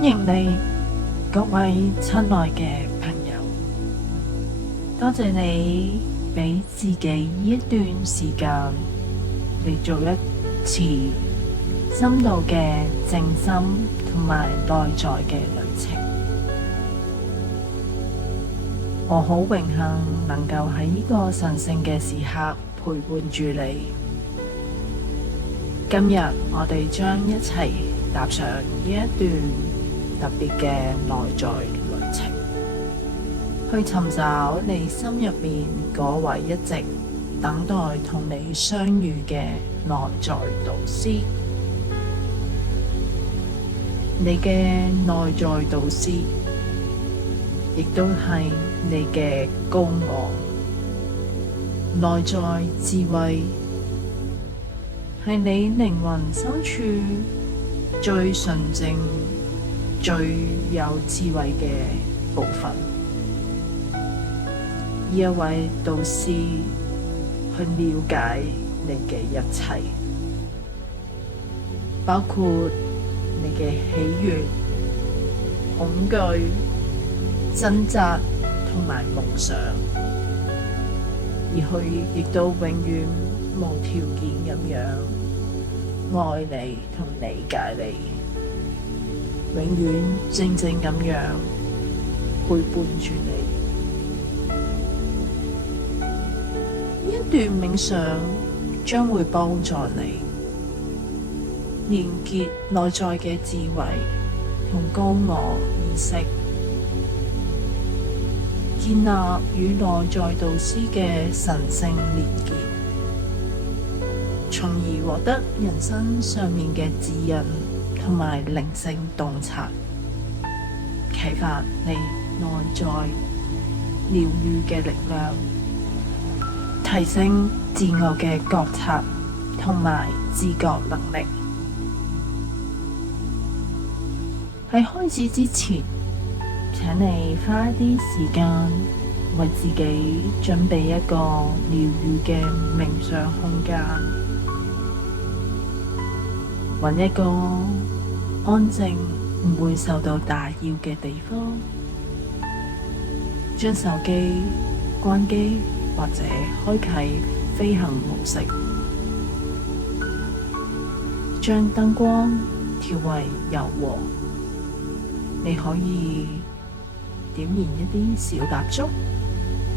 歡迎你，各位親愛嘅朋友，多謝你俾自己一段時間嚟做一次深度嘅靜心同埋內在嘅旅程。我好榮幸能夠喺呢個神聖嘅時刻陪伴住你。今日我哋將一齊踏上呢一段特別嘅內在旅程，去尋找你心入面嗰位一直等待同你相遇嘅內在導師。你嘅內在導師，亦都係你嘅高我，內在智慧，係你靈魂深處最純正、最有智慧嘅部分。呢一位導師去了解你嘅一切，包括你嘅喜悅、恐懼、掙扎同埋夢想，而佢亦都永遠無條件咁樣愛你同理解你，永遠靜靜咁樣陪伴住你。呢一段冥想將會幫助你連結內在嘅智慧同高我意識，建立與內在導師嘅神聖連結，從而獲得人生上面嘅指引同埋靈性洞察，啟發你內在療癒嘅力量，提升自我嘅覺察同埋自覺能力。喺開始之前，請你花一啲時間為自己準備一個療癒嘅冥想空間，揾一個安靜唔會受到打擾嘅地方，將手機關機或者開啟飛行模式，將燈光調為柔和。你可以點燃一啲小蠟燭，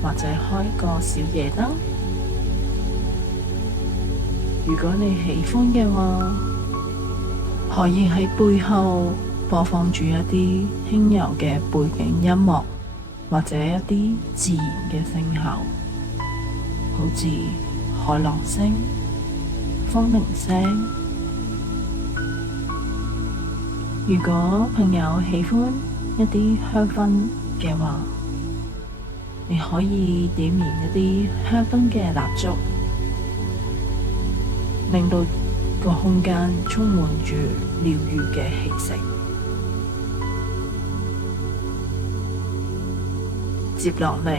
或者開個小夜燈。如果你喜歡嘅話，可以喺背後播放住一啲輕柔嘅背景音樂，或者一啲自然嘅聲效，好似海浪聲、風鈴聲。如果朋友喜歡一啲香薰嘅話，你可以點燃一啲香薰嘅蠟燭，令到個空間充滿住療癒嘅氣息。接落嚟，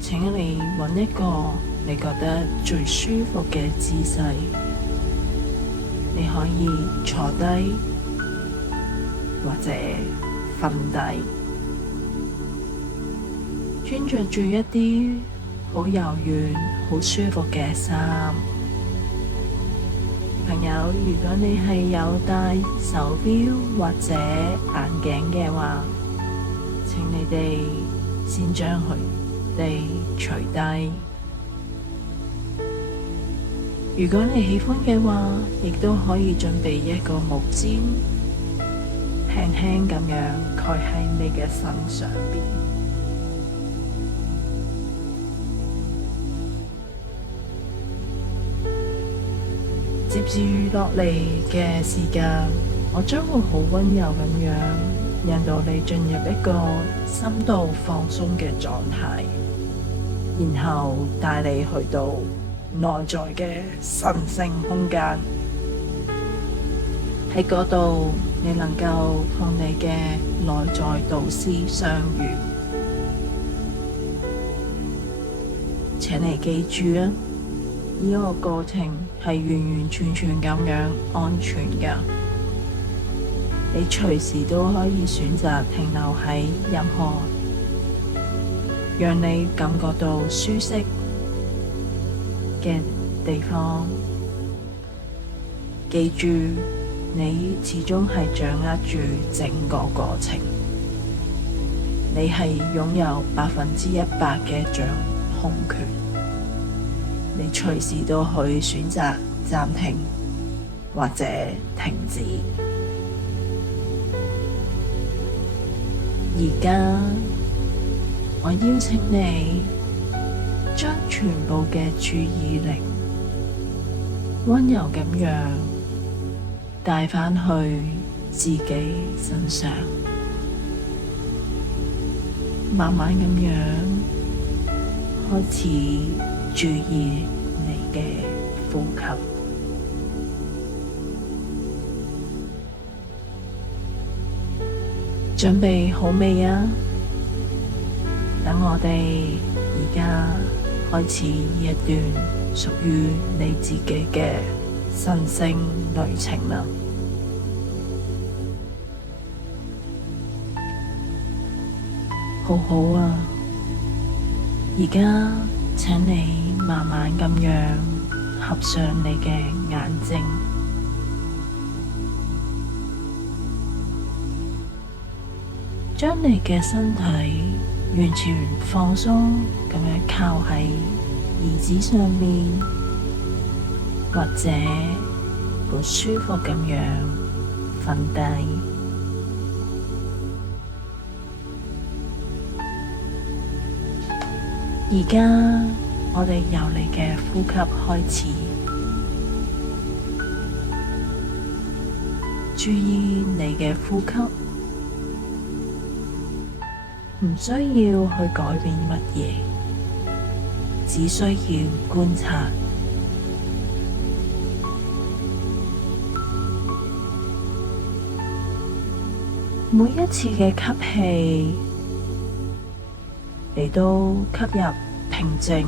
請你揾一個你覺得最舒服嘅姿勢，你可以坐低或者瞓低，穿着住一啲好柔軟、好舒服嘅衫。朋友，如果你係有戴手錶或者眼鏡嘅話，請你哋先將佢哋除低。如果你喜歡嘅話，亦都可以準備一個木氈，輕輕咁樣蓋喺你嘅身上邊。接住落嚟嘅時間，我將會好溫柔咁樣引導你進入一個深度放鬆嘅狀態，然後帶你去到內在嘅神聖空間。喺嗰度，你能夠同你嘅內在導師相遇。請你記住啊，呢個過程係完完全全咁樣安全㗎。你隨時都可以選擇停留喺任何讓你感覺到舒適嘅地方。記住，你始終係掌握住整個過程，你係擁有100%嘅掌控權。你隨時都可以選擇暫停或者停止。而家我邀請你將全部嘅注意力溫柔咁樣帶返去自己身上，慢慢咁樣開始注意你嘅呼吸。準備好未啊？等我哋而家開始一段屬於你自己嘅神聖旅程啦！好好啊！而家請你慢慢咁樣合上你嘅眼睛，將你嘅身體完全放鬆咁樣靠喺椅子上面，或者好舒服咁樣瞓低。而家我哋由你嘅呼吸開始，注意你嘅呼吸，唔需要去改變乜嘢，只需要觀察。每一次嘅吸氣，你都吸入平靜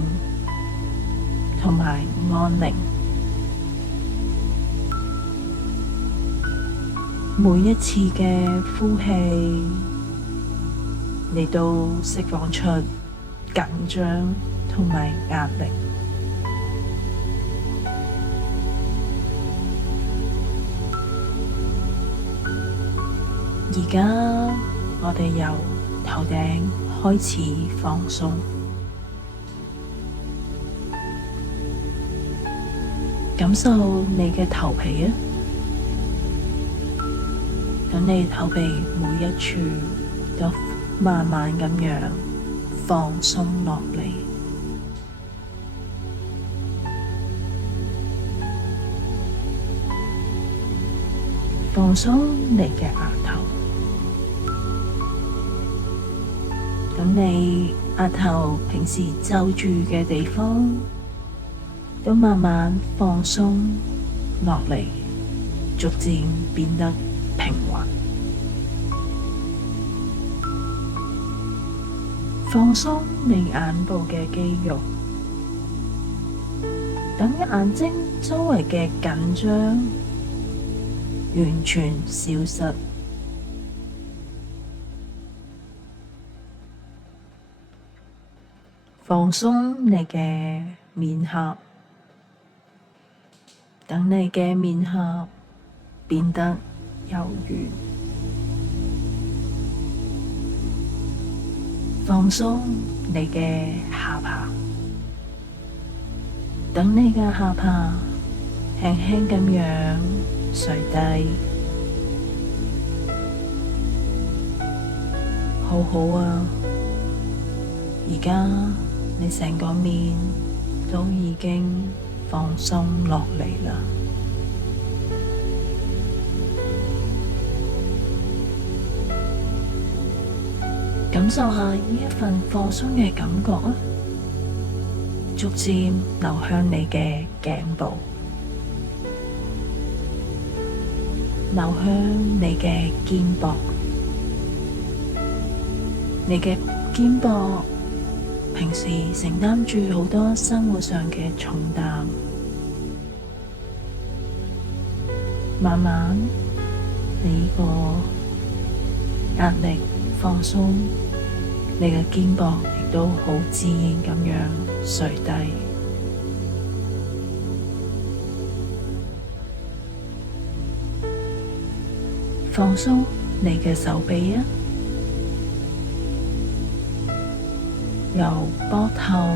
同埋安寧。每一次嘅呼氣，你都釋放出緊張同埋壓力。而家我哋由頭頂開始放鬆，感受你嘅頭皮啊，等你頭皮每一處都慢慢咁樣放鬆落嚟，放鬆你嘅額頭，等你額頭平時皺住嘅地方都慢慢放鬆落嚟，逐漸變得平滑。放鬆你眼部嘅肌肉，等眼睛周圍嘅緊張完全消失。放鬆你嘅面頰，等你嘅面頰變得柔軟。放鬆你嘅下巴，等你嘅下巴輕輕咁樣垂低。好好啊！而家你成個面都已經放鬆落嚟啦。感受下呢一份放鬆嘅感覺啊，逐漸流向你嘅頸部，流向你嘅肩膊。你嘅肩膊平時承擔住好多生活上嘅重擔，你個壓力放鬆，你嘅肩膀亦都好自然咁樣垂低。放鬆你嘅手臂啊，由膊頭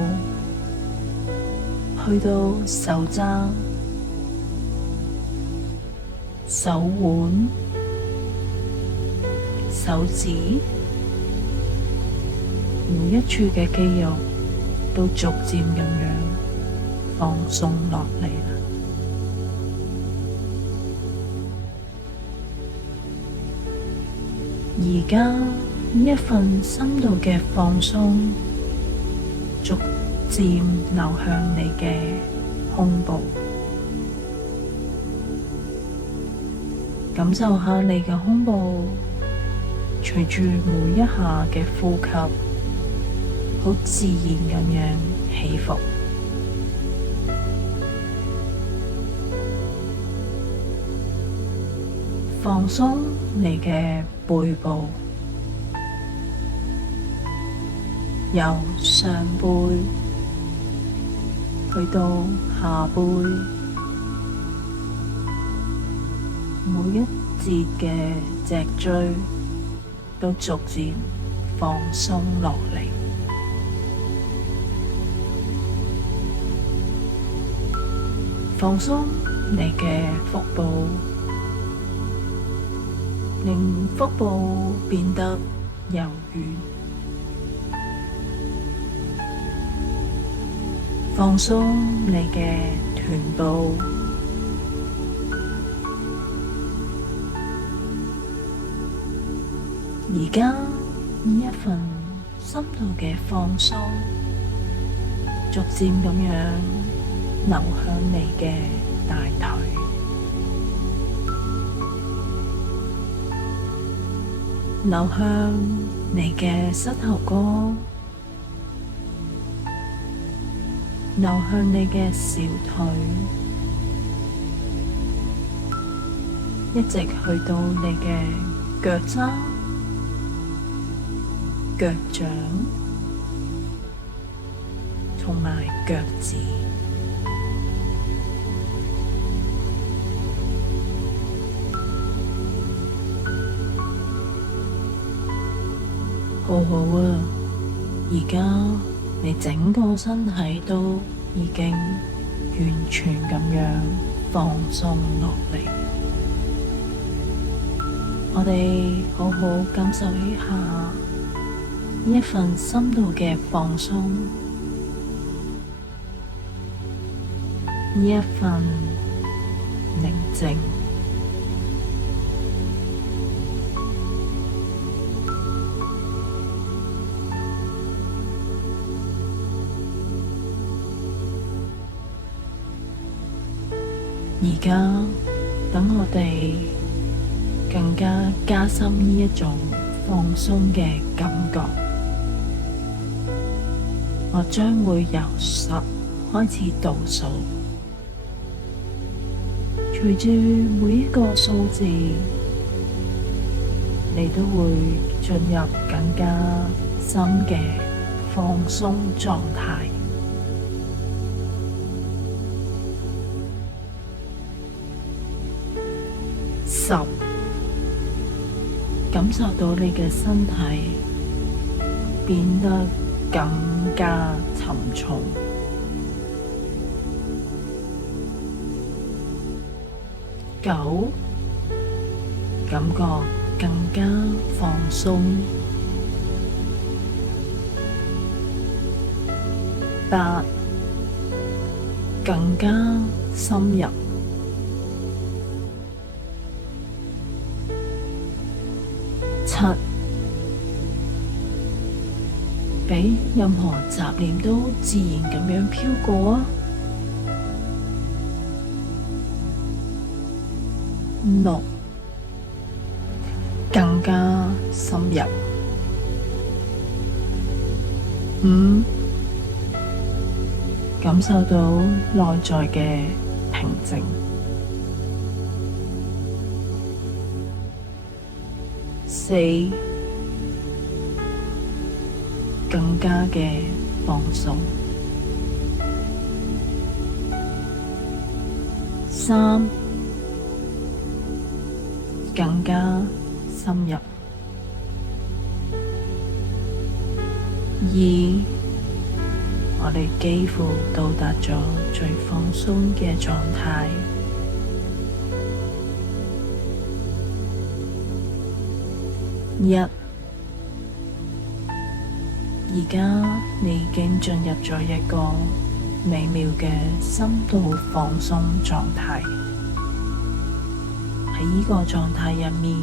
去到手踭、手腕、手指，每一處嘅肌肉都逐漸咁樣放鬆落嚟啦。而家呢一份深度嘅放鬆，逐漸流向你嘅胸部，感受下你嘅胸部隨住每一下嘅呼吸，好自然咁樣起伏。放鬆你嘅背部，由上背去到下背，每一節嘅脊椎都逐漸放鬆落嚟。放鬆你嘅腹部，令腹部變得柔軟。放鬆你嘅臀部，而家呢一份深度嘅放鬆，逐漸咁樣流向你嘅大腿，流向你嘅膝頭哥，流向你嘅小腿，一直去到你嘅腳踭、腳掌同埋腳趾。好好啊，而家你整個身體都已經完全咁樣放鬆落嚟。我哋好好感受一下呢一份深度嘅放鬆，呢一份寧靜。而家等我哋更加加深呢一種放鬆嘅感覺，我將會由10開始倒數，隨住每一個數字，你都會進入更加深嘅放鬆狀態。10，感受到你嘅身體變得更加沉重。9，感覺更加放鬆。8，更加深入。7，俾任何雜念都自然咁樣飄過啊。6，更加深入。5，感受到內在嘅平靜。4更加嘅放鬆，3更加深入，2我哋幾乎到達咗最放鬆嘅狀態。1而家你已經進入咗一個美妙嘅深度放鬆狀態。喺呢個狀態入面，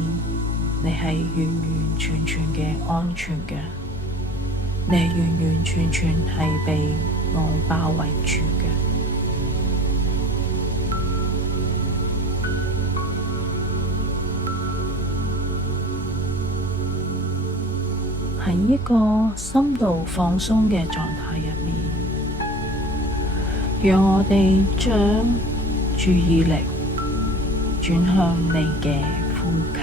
你係完完全全嘅安全嘅，你係完完全全係被我包圍住嘅。喺一個深度放鬆嘅狀態入面，讓我哋將注意力轉向你嘅呼吸，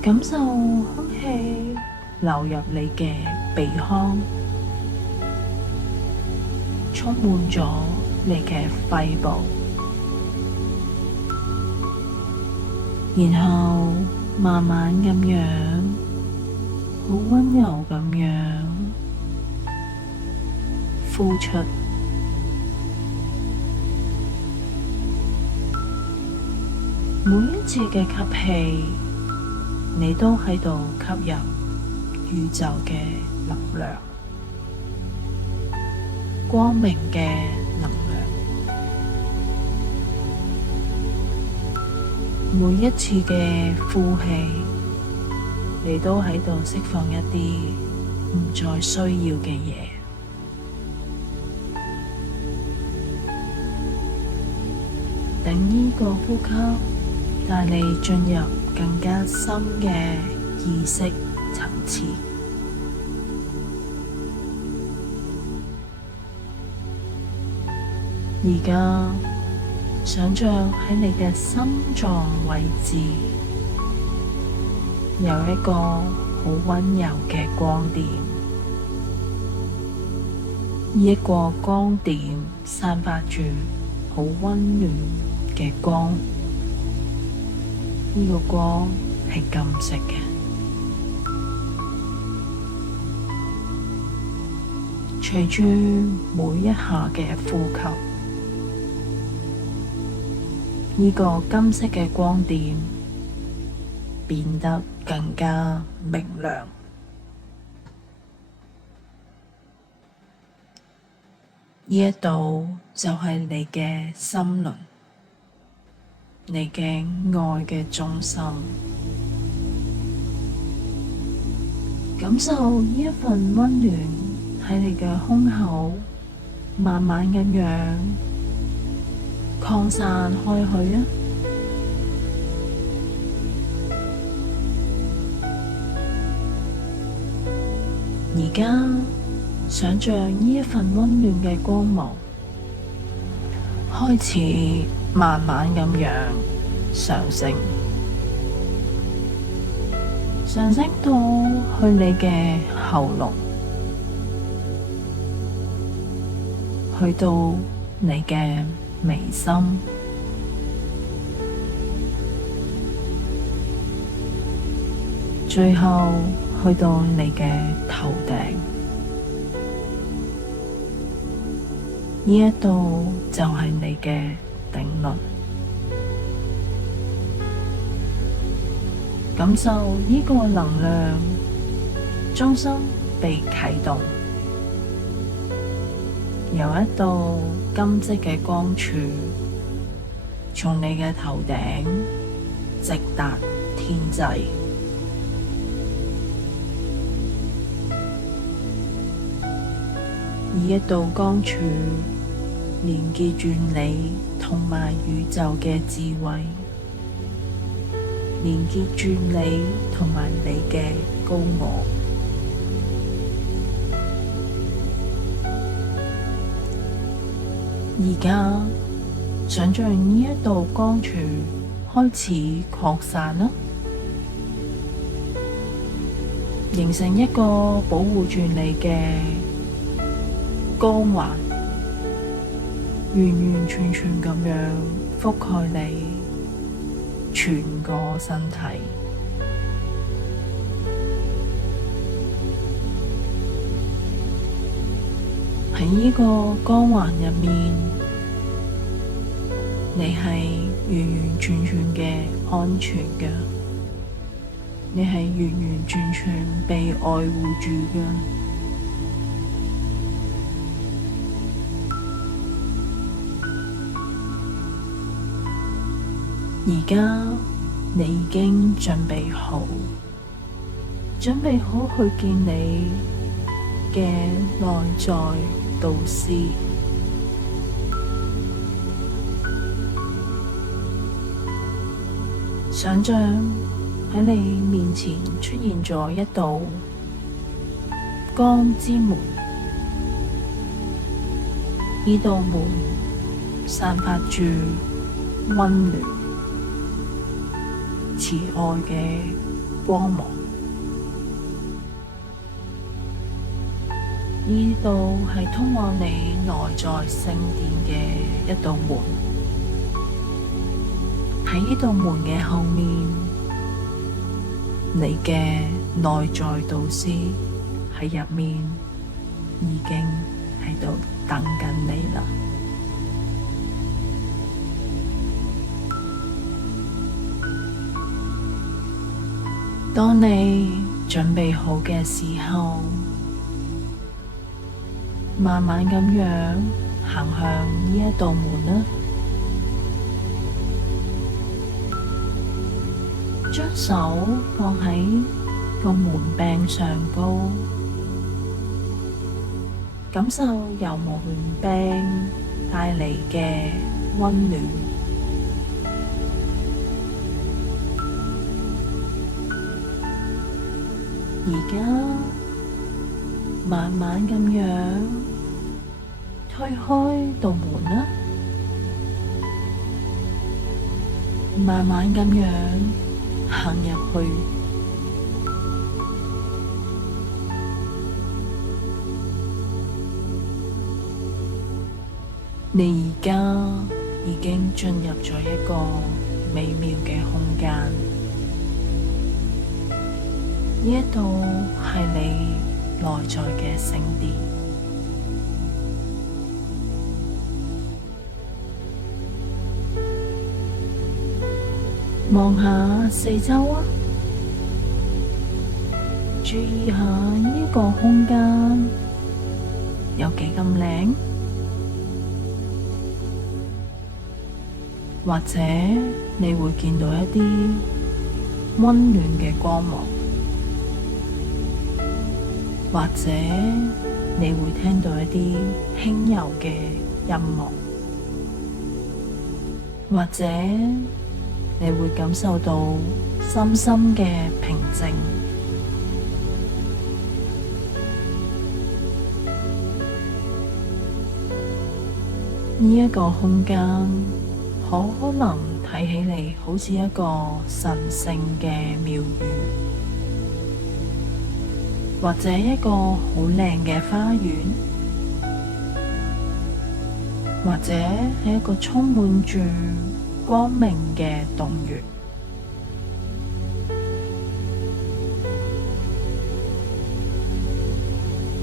感受空氣流入你嘅鼻腔，充滿咗你嘅肺部，然後慢慢咁樣，好溫柔咁樣呼出。每一次嘅吸氣，你都喺度吸入宇宙嘅能量，光明嘅能量。每一次嘅呼氣，你都喺度釋放一啲唔再需要嘅嘢。等呢個呼吸帶你進入更加深嘅意識層次。而家想象喺你嘅心臟位置有一個好溫柔嘅光點，呢一個光點散發住好溫暖嘅光，呢個光係金色嘅。隨住每一下嘅呼吸，呢個金色嘅光點變得更加明亮。呢一度就係你嘅心輪，你嘅愛嘅中心。感受呢一份溫暖喺你嘅胸口慢慢咁樣擴散開去啊！而家想象呢一份溫暖嘅光芒開始慢慢咁樣上升，上升到去你嘅喉嚨，去到你嘅眉心，最後去到你嘅頭頂。呢一度就係你嘅頂輪，感受呢個能量中心被啟動，有一道金色嘅光柱從你嘅頭頂直達天際。呢一道光柱連結住你同埋宇宙嘅智慧，連結住你同埋你嘅高我。而家想象呢一道光柱開始擴散啦，形成一個保護住你嘅光環，完完全全咁樣覆蓋你全個身體。喺呢個光環入面，你係完完全全嘅安全嘅，你係完完全全被愛護住嘅。而家你已經準備好去見你嘅內在導師。想像喺你面前出現咗一道光之門，呢道門散發住溫暖、慈愛嘅光芒。呢度係通往你內在聖殿嘅一道門。喺呢道門嘅後面，你嘅內在導師喺入面已經喺度等緊你啦。當你準備好嘅時候，慢慢咁樣行向呢一道門啦。將手放喺個門柄上高，感受由門柄帶嚟嘅溫暖。而家慢慢咁樣推開道門啦，慢慢咁樣行入去。你而家已經進入咗一個美妙嘅空間，呢一度係你內在嘅聖殿。望下四周啊，注意下呢個空間有幾咁靚，或者你會見到一啲溫暖嘅光芒，或者你會聽到一啲輕柔嘅音樂，或者你會感受到深深嘅平靜。呢一個空間可能睇起嚟好似一個神聖嘅廟宇，或者一個好靚嘅花園，或者係一個充滿住光明嘅洞穴。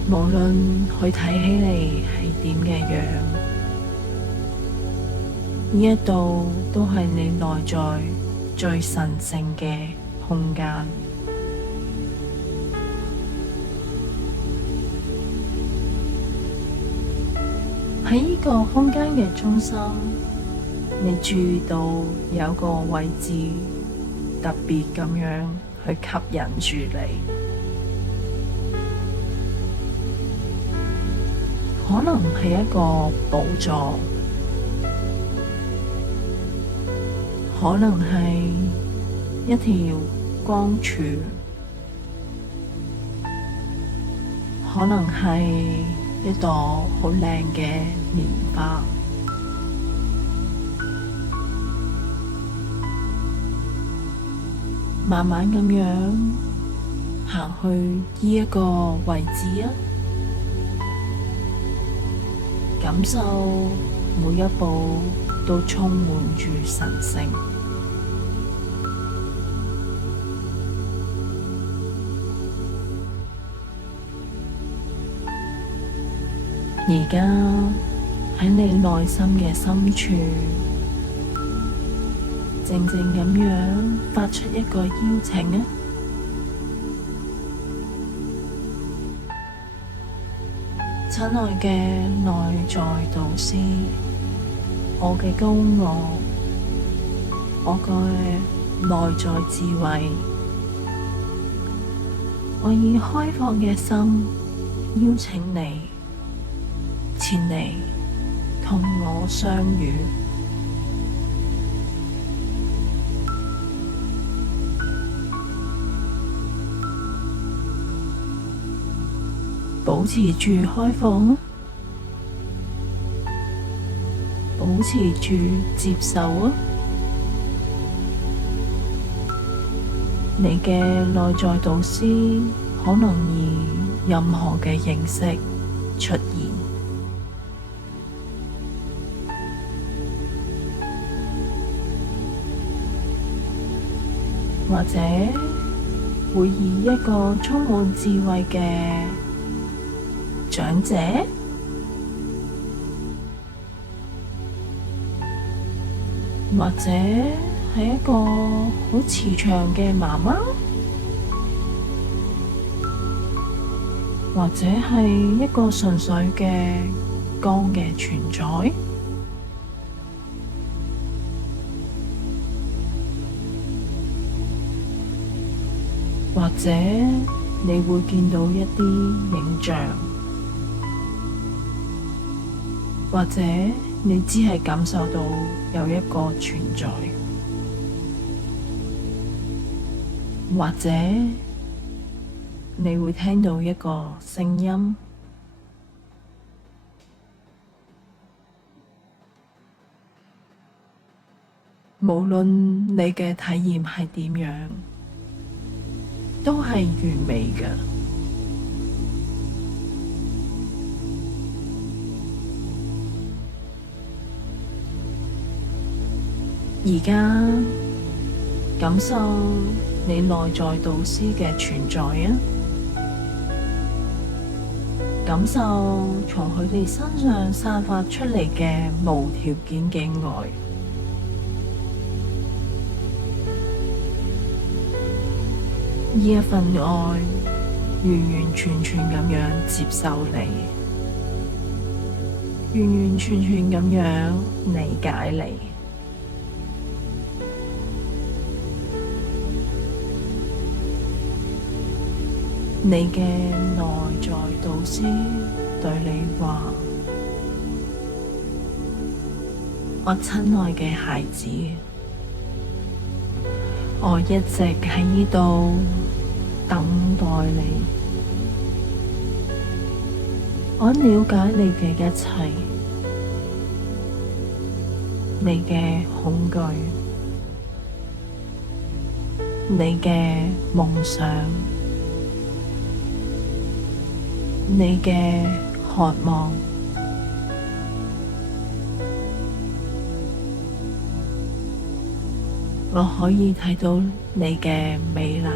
無論佢睇起嚟係點嘅樣，呢一度都係你內在最神聖嘅空間。喺呢個空間嘅中心，你注意到有個位置特別咁樣去吸引住你，可能係一個寶座，可能係一條光柱，可能係一朵好靚嘅蓮花。慢慢咁樣行去呢一個位置啊，感受每一步都充滿住神聖。而家喺你內心嘅深處，靜靜咁樣發出一個邀請啊！親愛嘅內在導師，我嘅高我，我嘅內在智慧，我以開放嘅心邀請你前嚟同我相遇，保持住開放，保持住接受啊！你嘅內在導師可能以任何嘅形式出現，或者會以一個充滿智慧嘅長者，或者係一個好慈祥嘅媽媽，或者係一個純粹嘅光嘅存在，或者你會見到一啲影像，或者你只係感受到有一個存在，或者你會聽到一個聲音。無論你嘅體驗係點樣，都係完美嘅。而家感受你內在導師嘅存在啊，感受從佢哋身上散發出嚟嘅無條件嘅愛。呢一份愛完完全全咁樣接受你，完完全全咁樣理解你。你嘅內在導師對你話：我親愛嘅孩子，我一直喺呢度等待你，我了解你嘅一切，你嘅恐懼，你嘅夢想，你嘅渴望，我可以睇到你嘅美麗，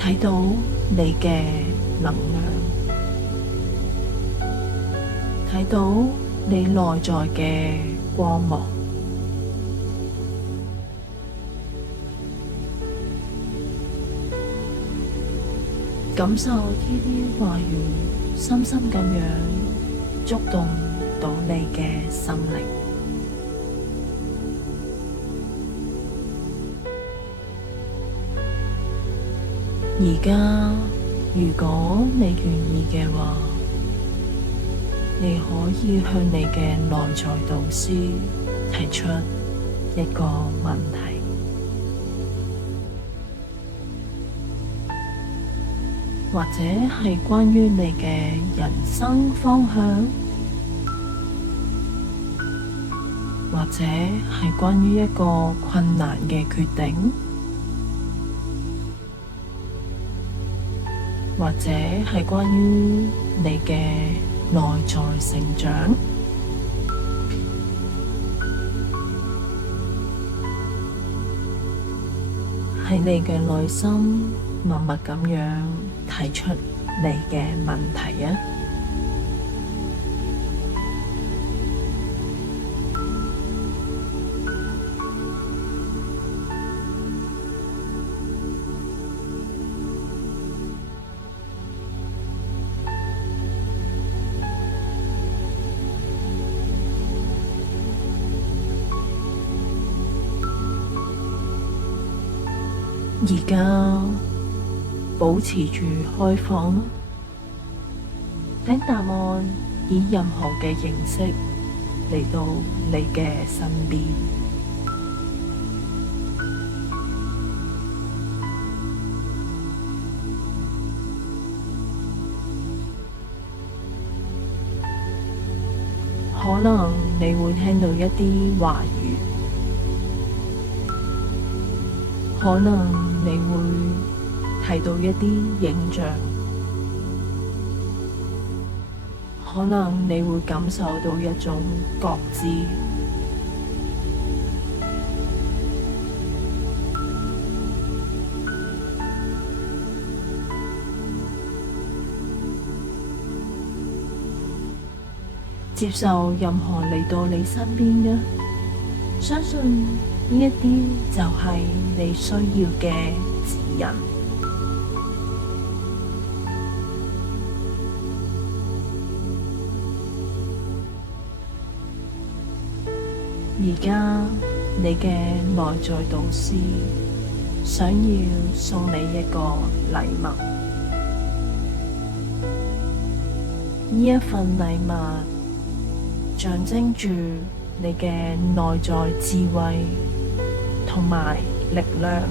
睇到你嘅能量，睇到你內在嘅光芒。感受呢啲話語深深咁樣觸動到你嘅心靈。而家，如果你願意嘅話，你可以向你嘅內在導師提出一個問題。或者係關於你嘅人生方向，或者係關於一個困難嘅決定，或者係關於你嘅內在成長。喺你嘅內心默默咁樣提出你嘅問題啊！而家保持住開放，等答案以任何嘅形式嚟到你嘅身邊。可能你會聽到一啲話語，可能你會睇到一啲影像，可能你會感受到一種覺知。接受任何嚟到你身邊嘅，相信呢一啲就係你需要嘅指引。而家你嘅內在導師想要送你一個禮物，呢一份禮物象徵住你嘅內在智慧同埋力量，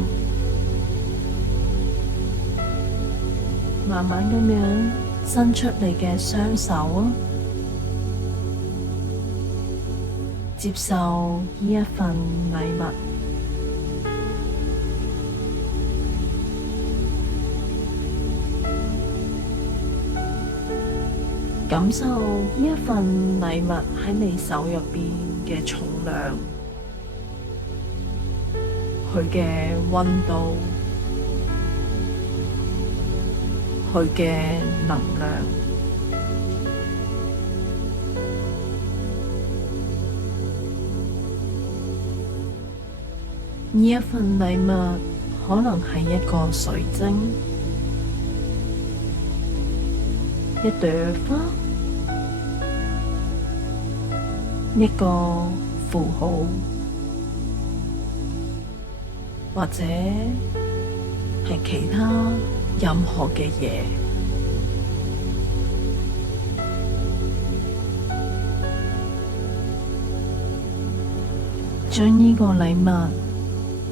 慢慢咁樣伸出你嘅雙手啊，接受呢一份禮物，感受呢一份禮物喺你手入邊嘅重量，佢嘅溫度，佢嘅能量。呢一份禮物可能係一個水晶，一朵花，一個符號，或者係其他任何嘅嘢。將呢個禮物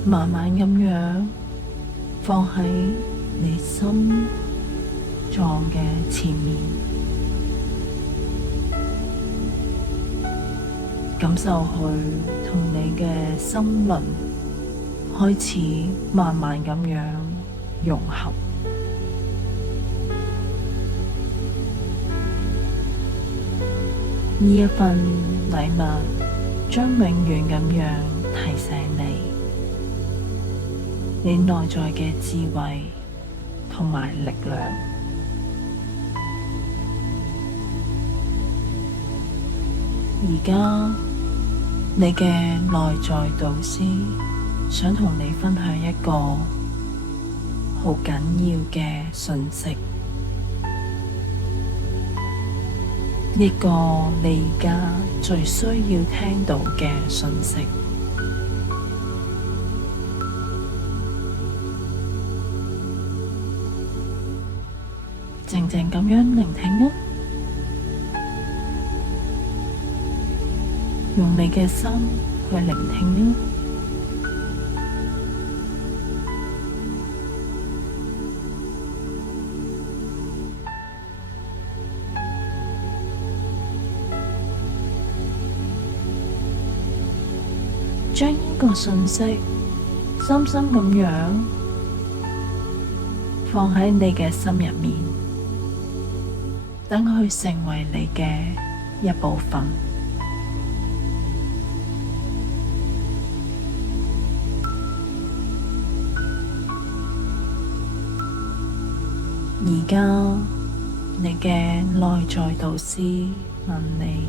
慢慢咁樣放喺你心臟嘅前面，感受佢同你嘅心輪開始慢慢咁樣融合。呢一份禮物將永遠咁樣提醒你內在嘅智慧同埋力量。而家你嘅內在導師想同你分享一個好緊要嘅訊息，一個你而家最需要聽到嘅訊息。靜靜咁樣聆聽啊，用你嘅心去聆聽啊。將呢個訊息深深咁樣放喺你嘅心入面，等佢成為你嘅一部分。而家你嘅內在導師問你：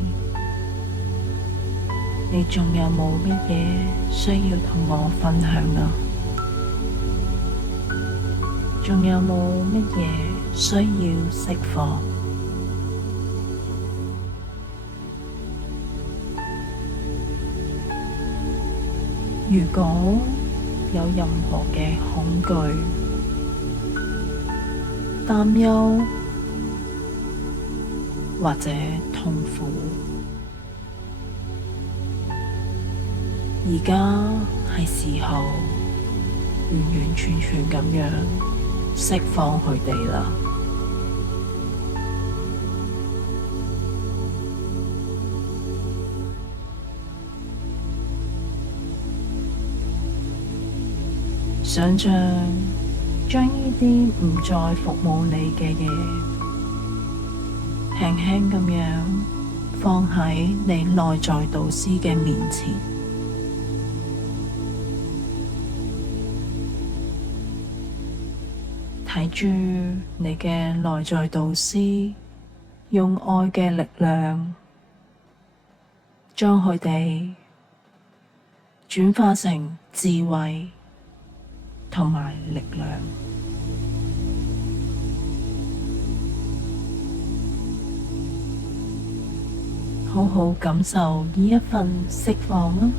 你仲有冇乜嘢需要同我分享啊？仲有冇乜嘢需要釋放？如果有任何嘅恐懼、擔憂或者痛苦，而家係時候完完全全咁樣釋放佢哋啦。想象將呢啲唔再服務你嘅嘢，輕輕咁樣放喺你內在導師嘅面前，睇住你嘅內在導師用愛嘅力量，將佢哋轉化成智慧同埋力量，好好感受呢一份釋放啊！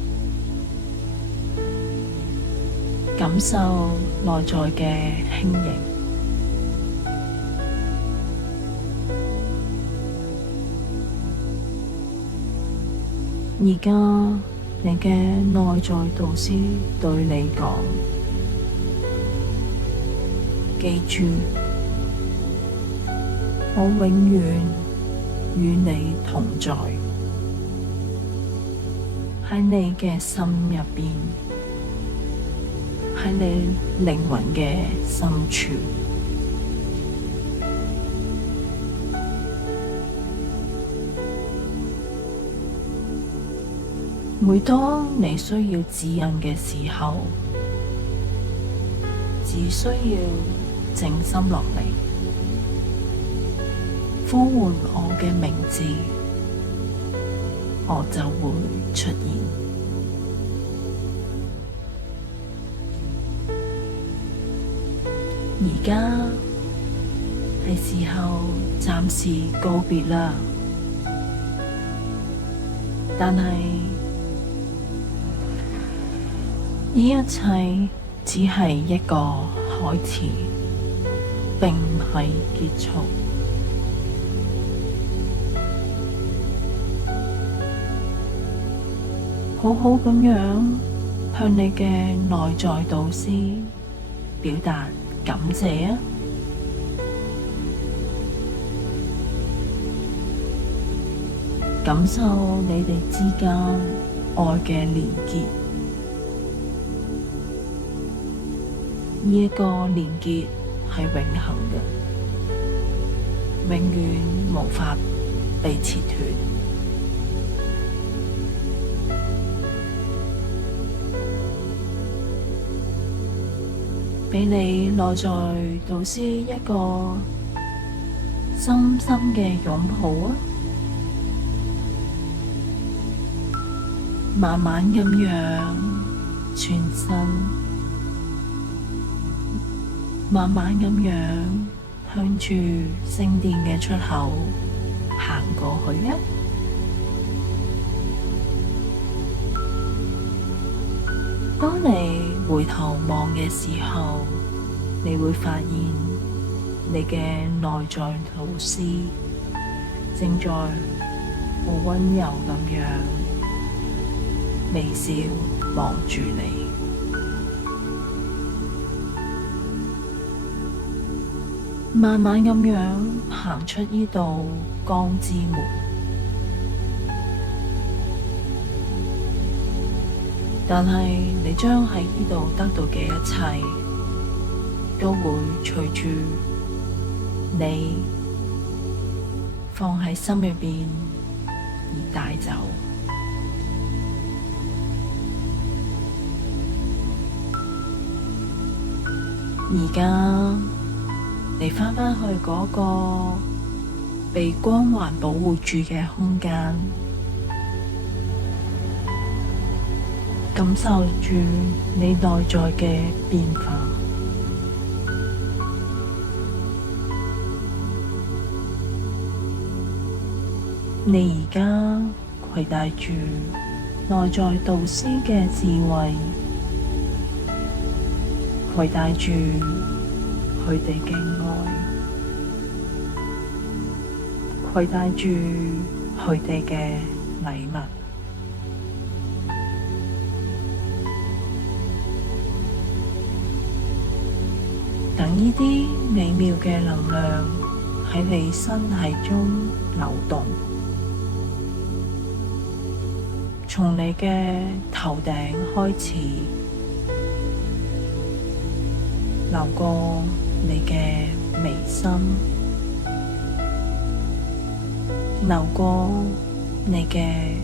感受內在嘅輕盈。而家你嘅內在導師對你講：記住，我永遠與你同在，喺你嘅心入邊，喺你靈魂嘅深處。每當你需要指引嘅時候，只需要靜心落嚟，呼喚我嘅名字，我就會出現。而家係時候暫時告別啦，但係呢一切只係一個開始，並唔係結束。好好咁樣向你嘅內在導師表達感謝啊！感受你哋之間愛嘅連結。呢一個連結係永恆嘅，永遠無法被切斷。畀你內在導師一個深深嘅擁抱啊！慢慢咁樣全身，慢慢咁樣向住聖殿嘅出口行過去啊！當你回頭望嘅時候，你會發現你嘅內在導師正在好溫柔咁樣微笑望住你。慢慢咁樣行出呢道光之門，但係你將喺呢度得到嘅一切，都會隨住你放喺心裏邊而帶走。而家你返返去嗰個被光環保護住嘅空間，感受住你內在嘅變化。你而家攜帶住內在導師嘅智慧，攜帶住佢哋嘅愛，攜帶住佢哋嘅禮物。等呢啲美妙嘅能量喺你身體中流動，從你嘅頭頂開始，流過你嘅眉心，流過你嘅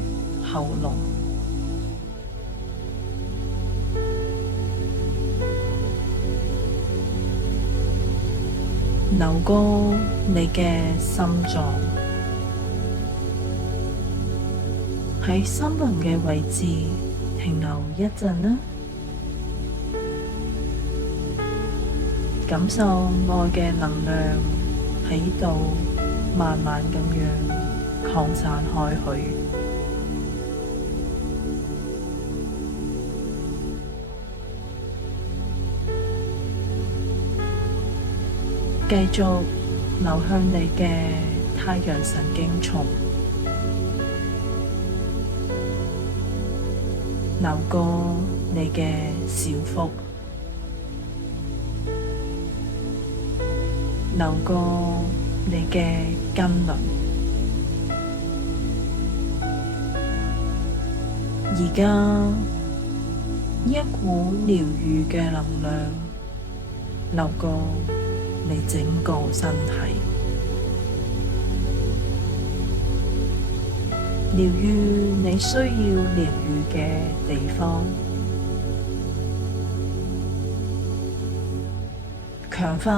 喉嚨，流過你嘅心臟，喺心輪嘅位置停留一陣啦，感受愛嘅能量喺度慢慢咁樣擴散開去。繼續流向你嘅太陽神經叢，流過你嘅小腹，流過你嘅根輪。而家一股療癒嘅能量流過你整個身體，療癒你需要療癒嘅地方，強化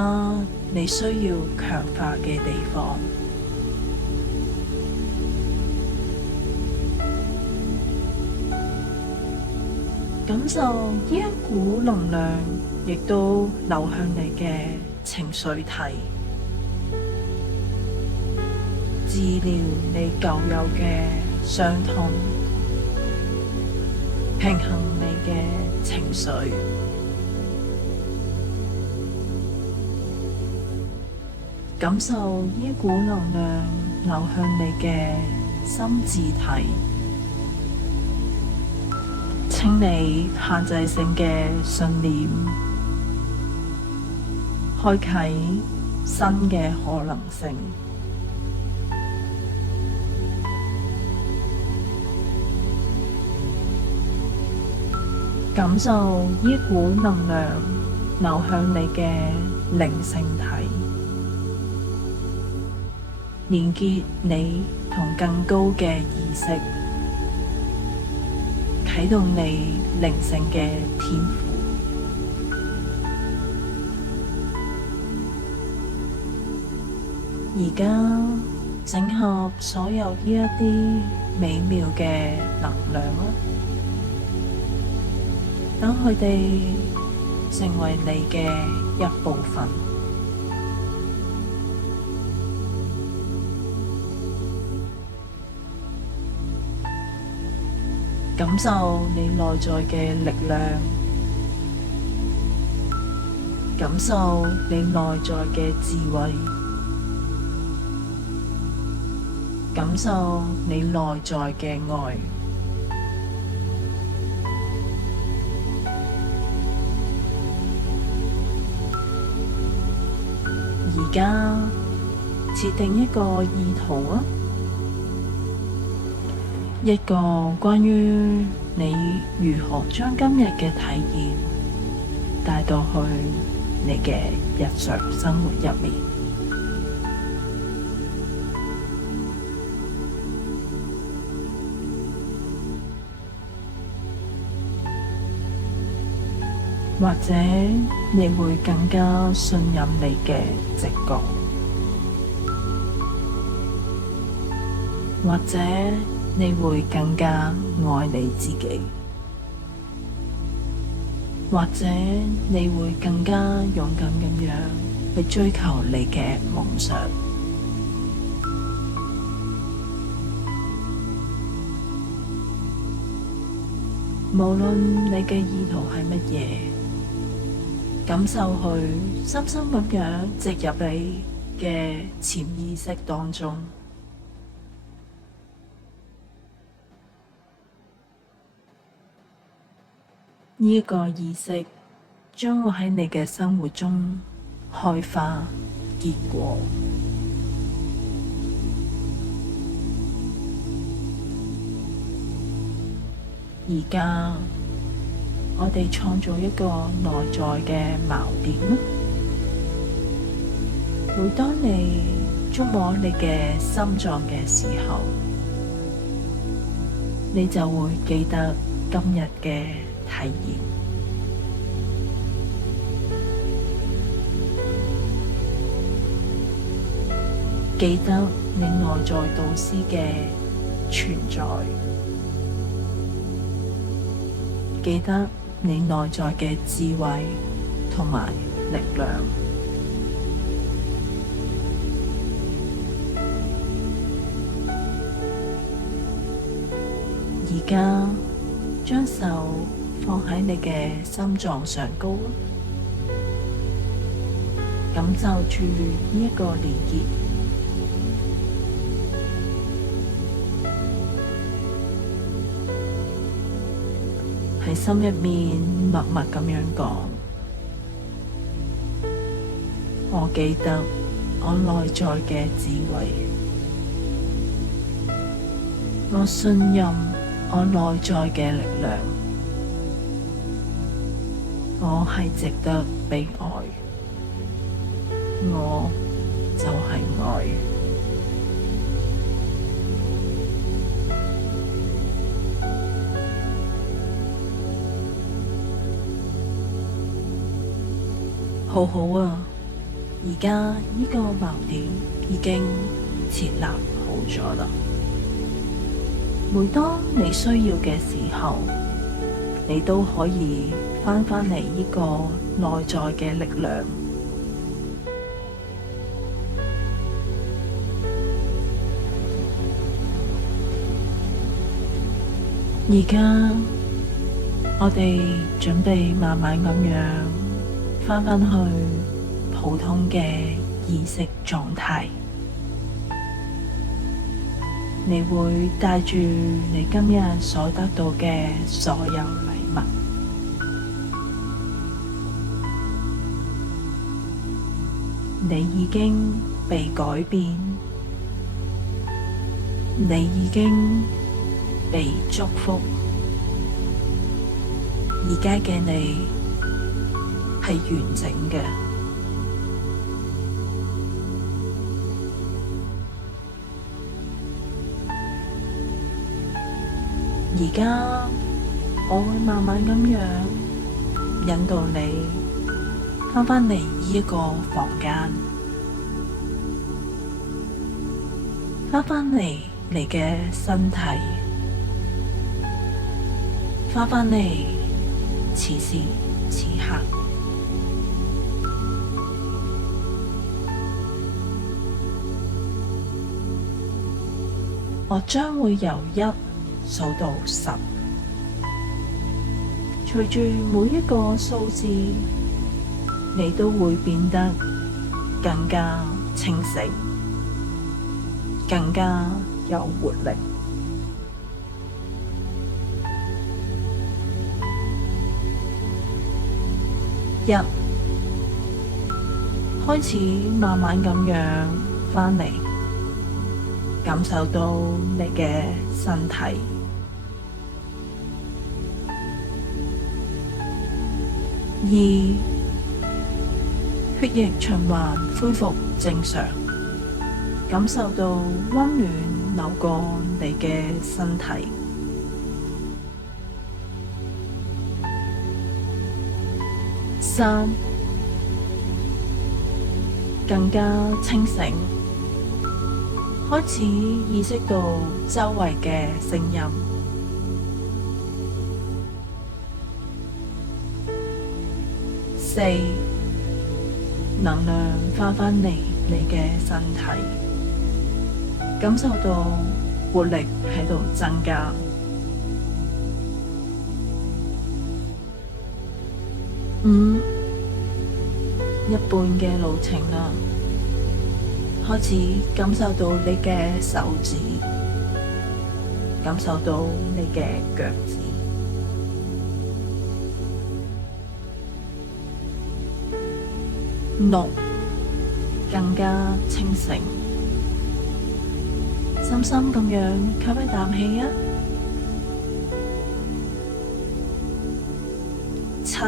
你需要強化嘅地方，感受呢一股能量亦都流向你嘅情緒體，治療你舊有嘅傷痛，平衡你嘅情緒，感受呢股能量流向你嘅心智體，清理限制性嘅信念，開啟新嘅可能性。感受呢股能量流向你嘅靈性體，連結你同更高嘅意識，啟動你靈性嘅天賦。而家整合所有呢一啲美妙嘅能量啦，等佢哋成為你嘅一部分，感受你內在嘅力量，感受你內在嘅智慧，感受你內在嘅愛。而家設定一個意圖啊，一個關於你如何將今日嘅體驗帶到去你嘅日常生活入面，或者你會更加信任你嘅直覺，或者你會更加愛你自己，或者你會更加勇敢咁樣去追求你嘅夢想。無論你嘅意圖係乜嘢，感受佢深深咁樣植入你嘅潛意識當中。呢一個意識將會喺你嘅生活中開花結果。而家我哋創造一個內在嘅錨點。每當你觸摸你嘅心臟嘅時候，你就會記得今日嘅體驗，記得你內在導師嘅存在，記得你內在嘅智慧同埋力量。而家將手放喺你嘅心臟上高，感受住呢一個連結，喺心入面默默咁樣講：我記得我內在嘅智慧，我信任我內在嘅力量，我係值得被愛，我就係愛。好好啊，而家呢個錨點已經設立好咗啦。每當你需要嘅時候，你都可以返嚟呢個內在嘅力量。而家我哋準備慢慢咁樣返去普通嘅意識狀態。你會帶住你今日所得到嘅所有禮物，你已經被改變，你已經被祝福。而家嘅你係完整嘅。而家我會慢慢咁樣引導你返嚟呢一個房間，返嚟你嘅身體，返嚟此時此刻。我將會由1數到10，隨住每一個數字，你都會變得更加清醒，更加有活力。1，開始慢慢咁樣返嚟，感受到你嘅身體。二、血液循環恢復正常，感受到溫暖流過你嘅身體。三、更加清醒，開始意識到周圍嘅聲音。四、能量返返嚟你嘅身體，感受到活力喺度增加。五、一半嘅路程啦，開始感受到你嘅手指，感受到你嘅腳趾。六、更加清醒，深深咁樣吸一啖氣啊。七、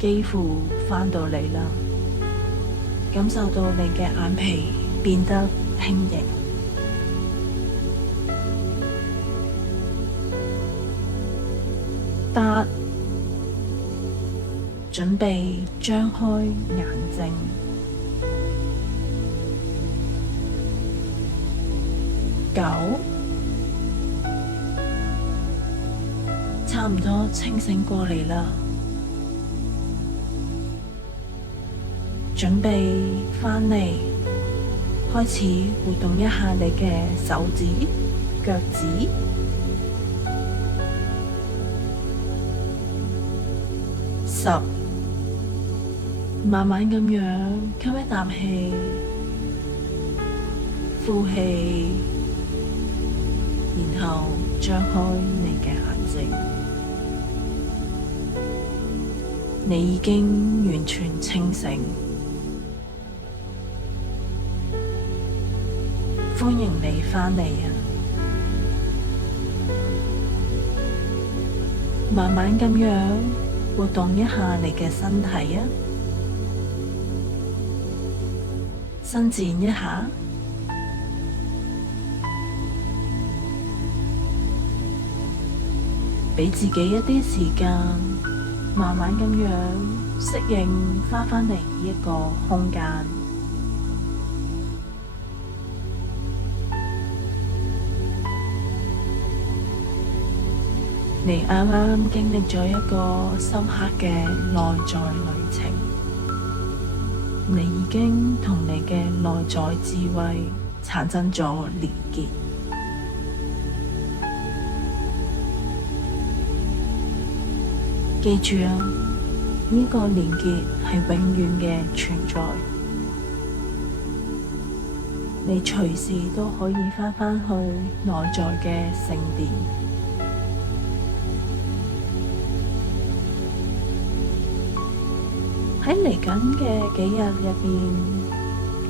幾乎返到嚟啦，感受到你嘅眼皮變得輕盈。八、準備張開眼睛。九、差唔多清醒過嚟啦，準備返嚟，開始活動一下你嘅手指、腳趾。十、慢慢咁樣吸一啖氣，呼氣，然後張開你嘅眼睛。你已經完全清醒，歡迎你返嚟啊！慢慢咁樣活動一下你嘅身體啊，伸展一下，畀自己一啲時間，慢慢咁樣適應返嚟呢一個空間。你啱啱經歷咗一個深刻嘅內在旅程，你已經同你嘅內在智慧產生咗連結。記住啊，呢個連結係永遠嘅存在，你隨時都可以返去內在嘅聖殿。喺嚟緊嘅幾日入邊，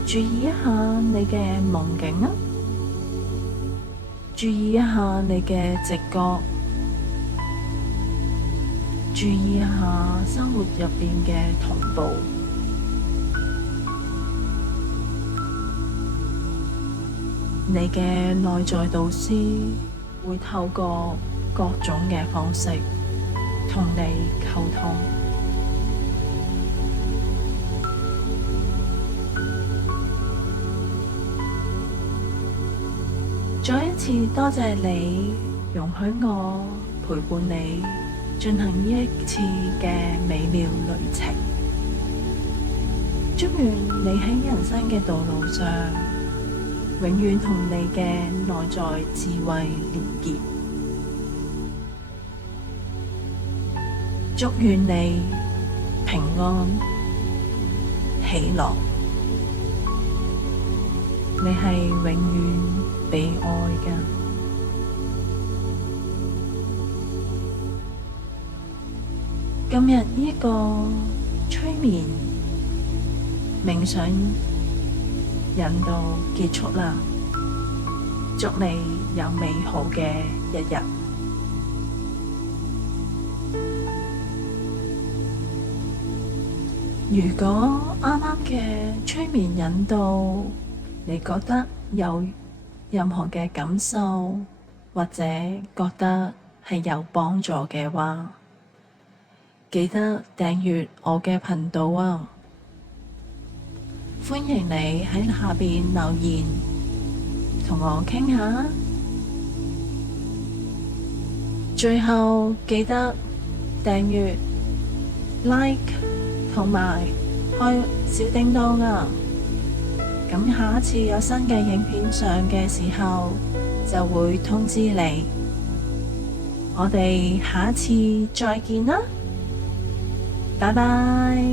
注意一下你嘅夢境啊，注意一下你嘅直覺，注意一下生活入邊嘅同步。你嘅內在導師會透過各種嘅方式同你溝通。再一次多謝你容許我陪伴你進行呢一次嘅美妙旅程。祝願你喺人生嘅道路上永遠同你嘅內在智慧連結。祝願你平安喜樂。你係永遠被愛嘅。今日呢個催眠冥想引導結束啦，祝你有美好嘅一日。如果啱啱嘅催眠引導你覺得有任何嘅感受，或者覺得係有幫助嘅話，記得訂閱我嘅頻道啊！歡迎你喺下邊留言同我傾下。最後記得訂閱、like 同埋開小叮當啊！咁下一次有新嘅影片上嘅時候，就會通知你。我哋下一次再見啦，拜拜。